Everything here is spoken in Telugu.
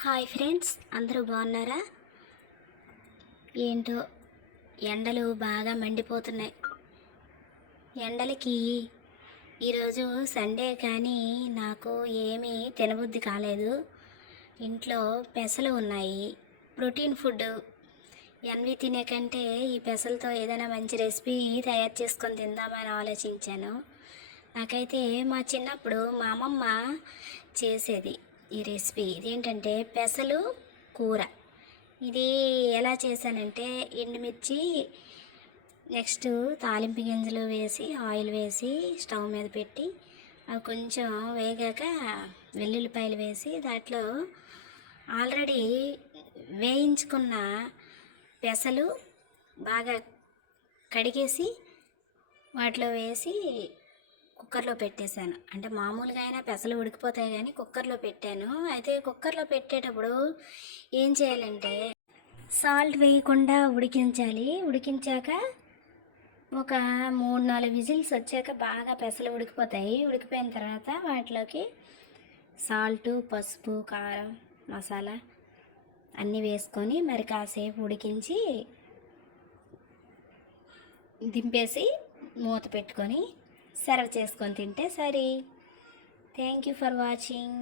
హాయ్ ఫ్రెండ్స్, అందరూ బాగున్నారా? ఏంటో ఎండలు బాగా మండిపోతున్నాయి. ఎండలకి ఈరోజు సండే కానీ నాకు ఏమీ తినబుద్ధి కాలేదు. ఇంట్లో పెసలు ఉన్నాయి, ప్రోటీన్ ఫుడ్. ఎన్వి తినే కంటే ఈ పెసలతో ఏదైనా మంచి రెసిపీ తయారు చేసుకొని తిందామని ఆలోచించాను. నాకైతే మా చిన్నప్పుడు మా అమ్మమ్మ చేసేది ఈ రెసిపీ. ఇదేంటంటే పెసలు కూర. ఇది ఎలా చేశానంటే ఎండుమిర్చి, నెక్స్ట్ తాలింపు గింజలు వేసి ఆయిల్ వేసి స్టవ్ మీద పెట్టి అవి కొంచెం వేగాక వెల్లుల్లిపాయలు వేసి దాంట్లో ఆల్రెడీ వేయించుకున్న పెసలు బాగా కడిగేసి వాటిలో వేసి కుక్కర్లో పెట్టేశాను. అంటే మామూలుగా అయినా పెసలు ఉడికిపోతాయి కానీ కుక్కర్లో పెట్టాను. అయితే కుక్కర్లో పెట్టేటప్పుడు ఏం చేయాలంటే సాల్ట్ వేయకుండా ఉడికించాలి. ఉడికించాక ఒక 3-4 విజిల్స్ వచ్చాక బాగా పెసలు ఉడికిపోతాయి. ఉడికిపోయిన తర్వాత వాటిలోకి సాల్టు, పసుపు, కారం, మసాలా అన్నీ వేసుకొని మరి కాసేపు ఉడికించి దింపేసి మూత పెట్టుకొని సర్వ్ చేసుకొని తింటే సరే. Thank you for watching.